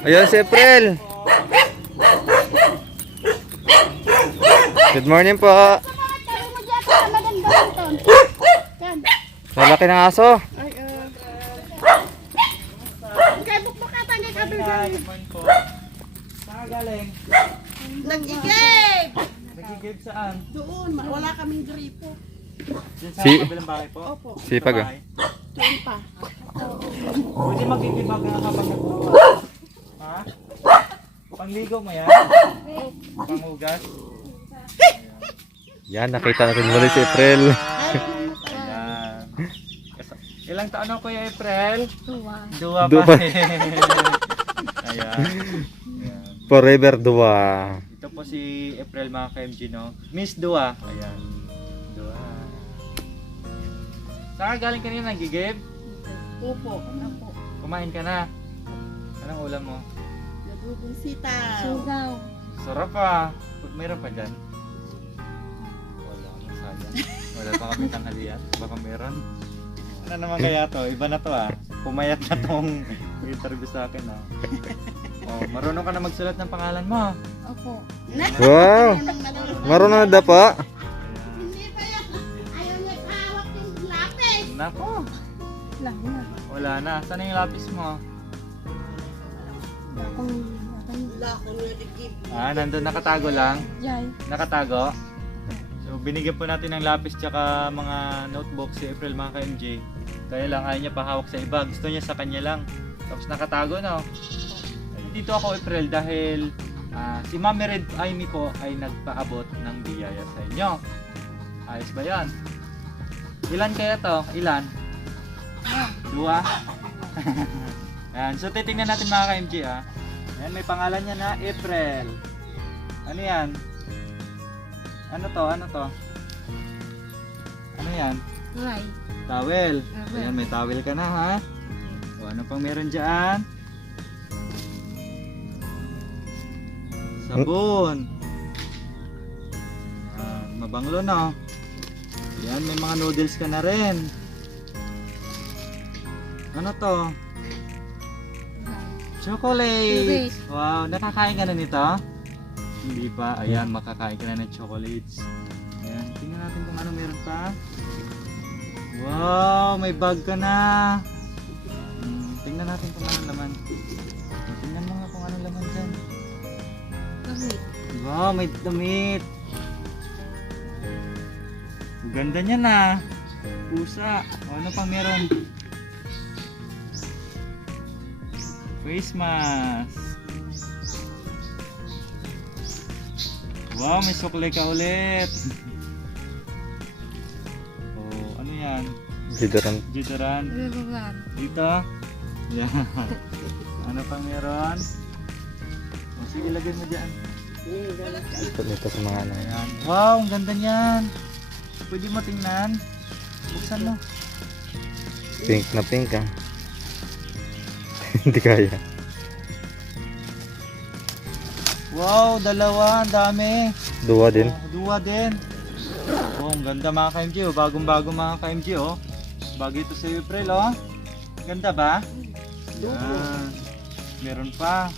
Ayan si April. Good morning po. Malaki ng aso. Saan galing? Nag-igib! Nagigib saan? Doon, wala kaming gripo. Diyan sa Si- kabilang bahay po? Opo, Sipag ah. Bahay. doon pa. Pwede magigibag ka habang nagbubukas. Ha? Pangligo mo yan? Panghugas? Yan, nakita natin muli si April. Ayan. Ilang taon na Kuya April? Tuwa. Dua Dua. pa. Ayan. Ayan. Forever dua. Ito po si April mga ka-MG, no? Miss Dua. Ayan. Dua. Saan ka galing kanina? Nagigib? Opo, opo. Kumain ka na. Anong ulam mo? Nagugong sitaw. Sugaw. Sarap ah. Mayroon pa dyan? Wala. Sayang. Wala pa kami tanghalian. Baka meron. Ano naman kaya to? Iba na to ah. Pumayat na tong interview sa akin ah. Oh, marunong ka na magsulat ng pangalan mo. Opo. Wow. Marunong na po. Hindi pa yan. Ayaw niya hawak yung lapis. Nako. Lang na. Wala na. Saan yung lapis mo? Akong Wala akong nagigib. Ah, nandun nakatago lang. yay. Nakatago. So, binigyan po natin ng lapis tsaka mga notebook si April mga ka-MJ. Kaya lang, ayaw niya pahawak sa iba. Gusto niya sa kanya lang. Tapos nakatago, no? Dito ako, April, dahil si Mami Red Amy po ay nagpaabot ng biyaya sa inyo. Ayos ba yan? Ilan kaya to? Ilan? Dua? Ayan. So, titingnan natin mga ka-MJ, ah. Ayan, may pangalan niya na April. Ano yan? Ano to? Ano to? Ano yan? Ray. Towel. Towel. Ayan, may towel ka na ha. O, ano pang meron dyan? Sabon. Ayan, mabanglo no. Ayan, may mga noodles ka na rin. Ano to? Chocolate. Chocolate. Wow, nakakain ka na nito? Hindi pa. Ayan, makakain ka na ng chocolates. Ayan, tingnan natin kung ano meron pa. Wow, may bag ka na. Tingnan natin kung anong laman. Tingnan mo nga kung anong laman dyan. Damit. Wow, may damit. Ang ganda niya na. Pusa. O, ano pang meron? Face mask. Wow, may sukle ka ulit. Oh, ano yan? Gidaran. Jidaran. Rirulan. Dito. Yan. Ano pa meron? O, sige, lagay mo dyan. Ito sa mga ano. Ayan. Wow, ang ganda niyan. Pwede mo tingnan. Buksan mo. Pink na pink ah. Hindi kaya. Wow, dalawa. Ang dami. Dua din. Oh, dua din. Oh, ang ganda mga ka-MJ. Oh. Bagong-bago mga ka-MJ. Oh. Bago ito sa April. Oh. Ganda ba? Yan. Meron pa.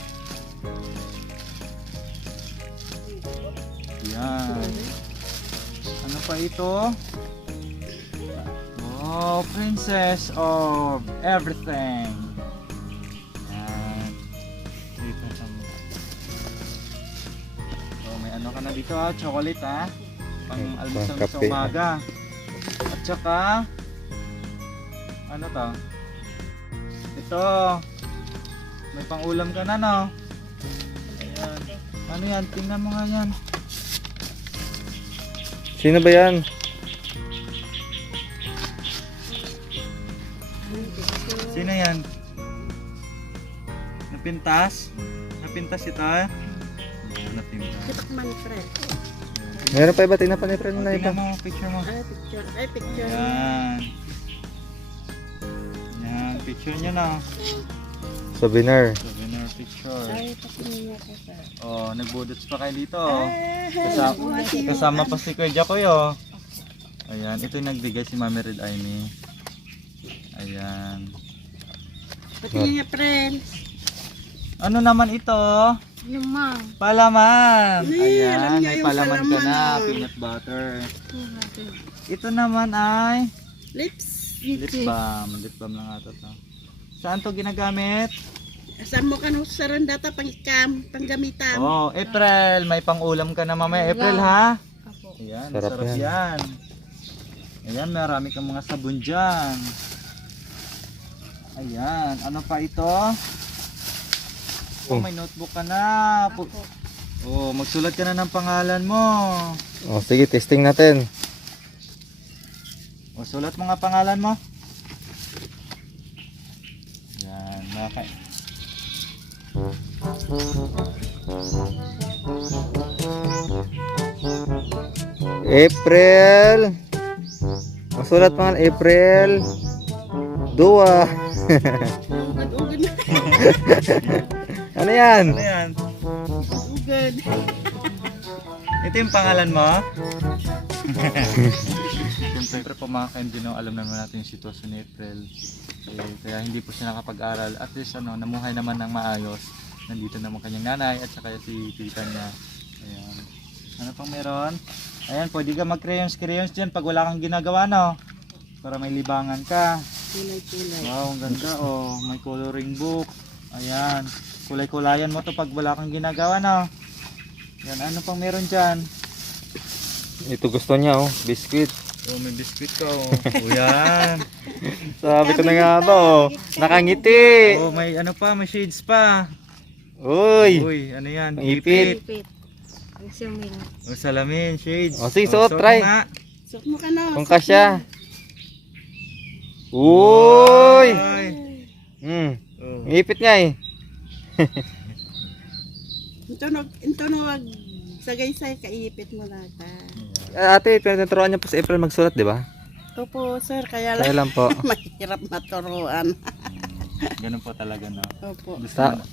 Yan. Ano pa ito? Oh, princess of everything. Yan. Dito sa mo. Oh, may ano ka na dito ah, chocolate ah. Pang almusal sa kape. umaga. At saka ano to? Ito. May pang-ulam ka na no. Ayan. Ano yan? Tingnan mo nga yan. Sino ba yan? Sino yan? Napintas? Napintas ito ah? Napintas. Sitakman, friend. Meron pa iba? Tingnan pa ni April na iba. Tingnan mo, picture mo. Ay, picture. Ay, picture. Yan. Yan, picture nyo na. Souvenir. Souvenir picture. Ay, patingin niya ko sa... Oh, nagbudots pa kayo dito oh. Kasama. Kasama pa si Kuya Jacoy oh. Ayan, ito yung nagbigay si Mami Red Amy. Ayan. Patingin niya, friend. Ano naman ito? Lamang. Palaman. Ay, alam Ayan, niya may yung palaman ka palaman, na. ah. Peanut butter. Ito. Ito naman ay Lips. lip balm. Lip balm lang ata to. Saan to ginagamit? Saan mo ka nung sarandata panggamitan? Oh, April. May pang-ulam ka na mamaya. April ha? Apo. Ayan, Sarap sarap yan. Ayan, marami kang mga sabon dyan. Ayan, ano pa ito? Oh, may notebook ka na. Oh, magsulat ka na ng pangalan mo. Oh, sige, testing natin. O, sulat mo nga pangalan mo. Yan, April. Masulat pangalan April. Dua. Ugad-ugad na. Ano yan? Ano yan? Ugad. Ito yung pangalan mo? Siyempre po mga ka-MJ, alam naman natin yung sitwasyon ni April. Kaya hindi po siya nakapag-aral. At least namuhay naman ng maayos. Nandito naman kanyang nanay at saka si tita niya. Ayan. Ano pang meron? Ayan, pwede ka mag-crayons dyan pag wala kang ginagawa, no? Para may libangan ka. Kulay-kulay. Wow, ang ganda oh. May coloring book. Ayan. Kulay-kulayan mo to pag wala kang ginagawa, no? Yan, ano pang meron dyan? Ito gusto niya, oh. Biscuit. Oh, may biscuit ka oh. Oh, yan. Sabi ko na nga ba, oh. Nakangiti. Oh, may ano pa, may shades pa. Uy. Uy, ano yan? Ipit. Ipit. Ang samin. Oh, salamin, shades. Oh, sige, suot, try. mo nga. Suot mo ka na. Kung kasya. Uy. Ay. Oh. Ipit nga eh. Ito no wag sagay-say kaipit mo lata. Ate, pinaturuan niya po si April magsulat, di ba? Opo sir, kaya Kaya lang lang po. mahirap maturuan. Ganun po talaga, no? Opo. Gusto Ta mo,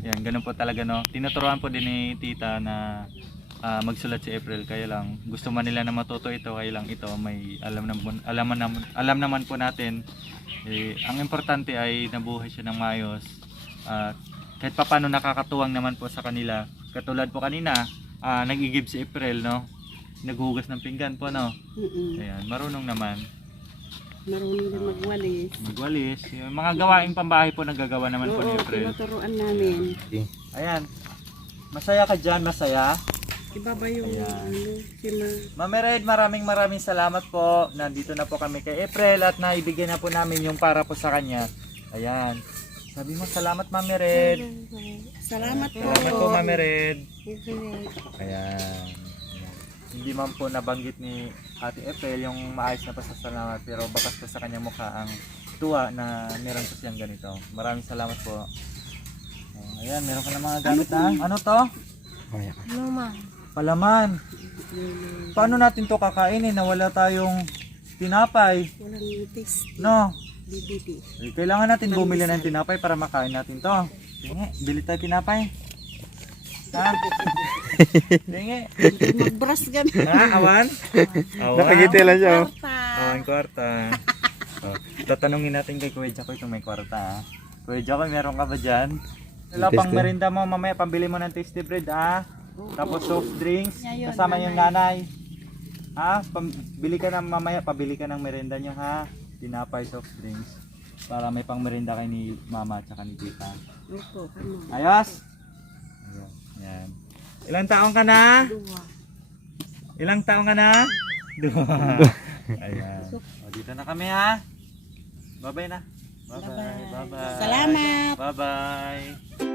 yan, ganun po talaga, no? Tinuturuan po din ni tita na magsulat si April, kaya lang gusto man nila na matuto ito, kaya lang ito may alam naman po natin. Ang importante ay nabuhay siya ng maayos. Kahit papaano nakakatuwang naman po sa kanila. Katulad po kanina, nag-igib si April, no? Naghuhugas ng pinggan po, no? Ayan, marunong naman. Marunong din magwalis. Magwalis. Yung mga gawaing pambahay po nagagawa naman po ni Oo, April. tinuturuan namin. Ayan. Masaya ka dyan, masaya. Iba ba yung Ayan. sina... Mami Red, maraming salamat po. Nandito na po kami kay April at naibigyan na po namin yung para po sa kanya. Ayan. Sabi mo, salamat Mami Red. Salamat po. Salamat po Mami Red. Ipit. Ayan. Hindi man po nabanggit ni Ate April yung maayos na pasasalamat, pero bakas po sa kanyang mukha ang tuwa na meron po siyang ganito. Maraming salamat po. Ayan, meron ka na mga gamit na. Ano to? Lamang. Palaman. Paano natin to kakainin na wala tayong tinapay? Walang taste. No? BBB. Kailangan natin bumili ng tinapay para makain natin to. Tingi, bili tayo tinapay. Ha? Tingi. Mag-brush gan. Ha, awan? Awan. Nakagiti lang siya, oh. Awan, kwarta. Oh, tatanungin natin kay Kuya Jacoy kung may kwarta. Ha? Kuya Jacoy, meron ka ba dyan? Wala pang Tasty. merinda mo mamaya, pambili mo ng tasty bread, ha? Tapos soft drinks, Ngayon, kasama nanay. yung nanay. Ha? Bili ka ng mamaya, pabili ka ng merinda nyo, ha? Tinapay, soft drinks. Para may pang merinda kay ni mama at saka ni tita. Opo, kamo. Ayos? Ayun. Yan. Ilang taong ka na? Dua. Ilang taong ka na? Dua. Ayan. O, dito na kami, ha? Bye-bye na. Bye-bye. Bye-bye. Salamat. Bye-bye.